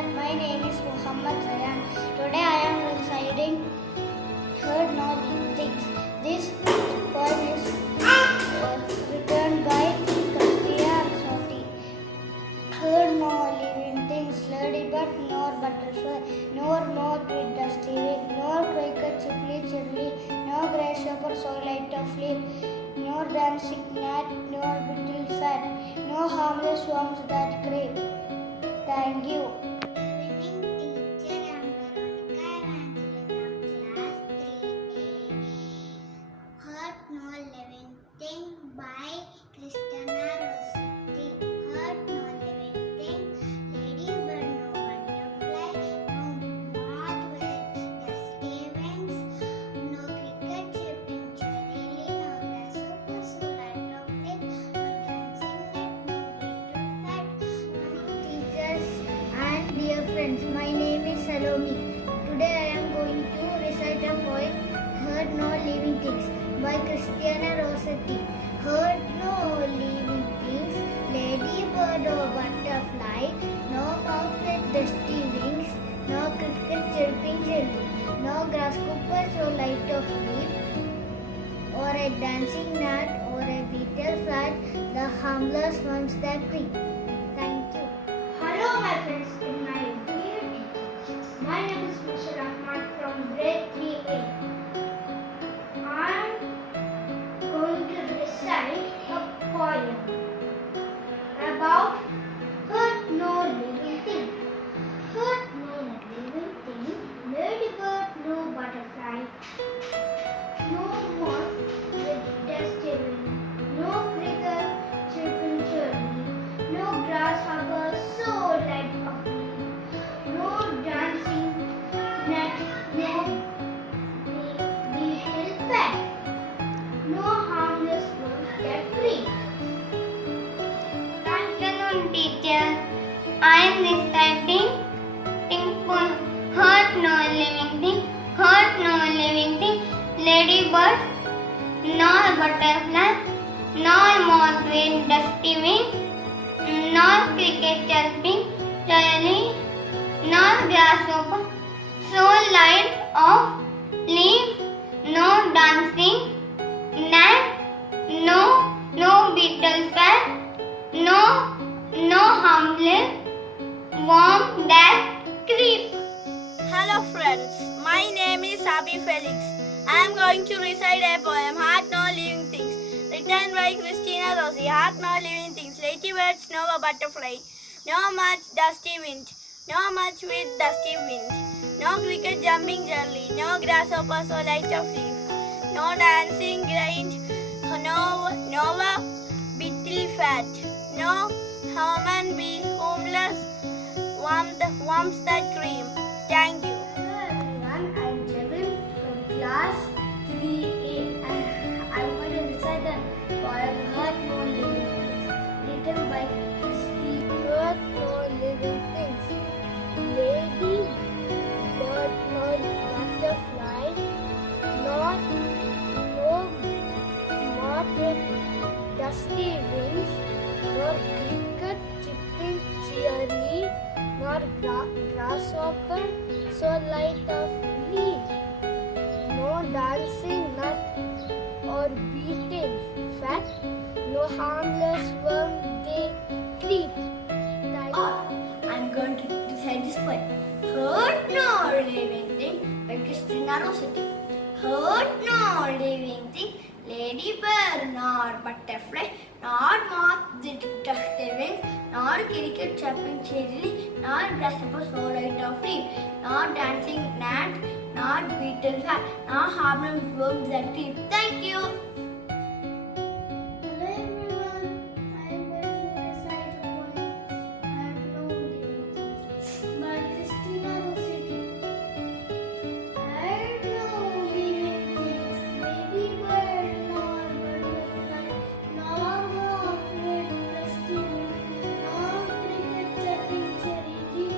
everyone, my name is Muhammad Zayan. Today I am reciting Heard No Living Things. This poem is written by Christina Rossetti. Heard no living things, ladybird nor butterfly, nor moth with dusty wing, nor cricket chirpy chirpy, no grasshopper so light of leaf, nor dancing gnat, nor beetle fat, no harmless worms that creep. Thank you. Evening teacher, I'm Veronica Evangeline of class 3A. Heard no living thing by Christina Rossetti. Heard no living thing, ladybird, no butterfly, no moth with dusty wings, no cricket chirping cheerily, no grasshopper so light of limb, no dancing net, no beetle fat, no Teachers and dear friends, my name is Salome. Today I am going to recite a poem, Heard No Living Things, by Christina Rossetti. Heard no living things, ladybird or butterfly, no moth with dusty wings, no cricket chirping chirpy, no grasshopper so light of leaf, or a dancing gnat, or a beetle flat, the harmless ones that creep. Thank you. Hello, my friends and my dear teachers. My name is Mr. Ahmad from grade 3A. I am going to recite a poem about Heard No Living Thing. Heard no living thing, ladybird, no butterfly, no moth with dusty wing, no cricket chirping cheerily, no grasshopper so light of leaf, no dancing gnat, no beetle fat, no harmless worms that creep. Good afternoon, teacher. I am reciting Heard no living thing, heard no living thing, ladybird, nor butterfly, nor moth with dusty wing, nor cricket chirping cheerily, nor grasshopper so light of leaf, no dancing gnat, no beetle fat, no harmless worm that creep. Hello friends, my name is Abi Felix. I am going to recite a poem, Heart No Living Things, written by Christina Rossi. Heart no living things, ladybirds, no butterfly, no much dusty wind, no much with dusty wind, no cricket jumping jelly, no grasshopper so light of leaf, no dancing grind, no beetle fat, no human bee, homeless worms that cream. Thank you. Hello everyone, I am Jevin from class 3A. I am going to recite the poem Heard No Living Things, written by Christy. Heard no living things, lady, bird, nor butterfly, nor no moth with dusty wings, nor cricket chirping cheerily, nor grasshopper so light of leaf, no dancing nut or beetle fat, no harmless worm they creep. I'm going to recite this poem. Heard no living thing by Christina Rossetti. Heard no living thing, ladybird nor butterfly, nor moth with dusty wings, nor cricket chirping cheerily, nor grasshopper so light of leaf, nor dancing gnat, nor beetle fat, nor harmless worms that creep. Thank you. Hello everyone, I am going to recite a poem Heard No Living Things by Christina Rossetti. Heard no living things, ladybird nor butterfly, nor moth with dusty wings, nor cricket chirping cheerily,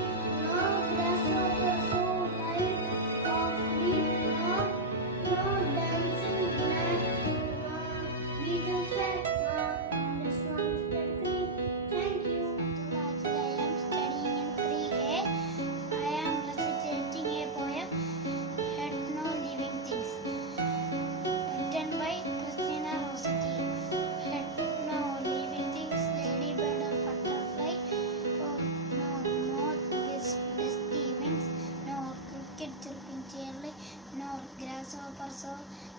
nor grasshopper so light of leaf, nor dancing gnat, so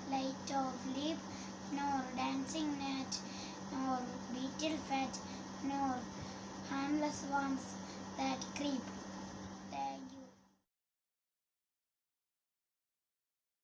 light of lip, nor dancing gnat, nor beetle fat, nor harmless ones that creep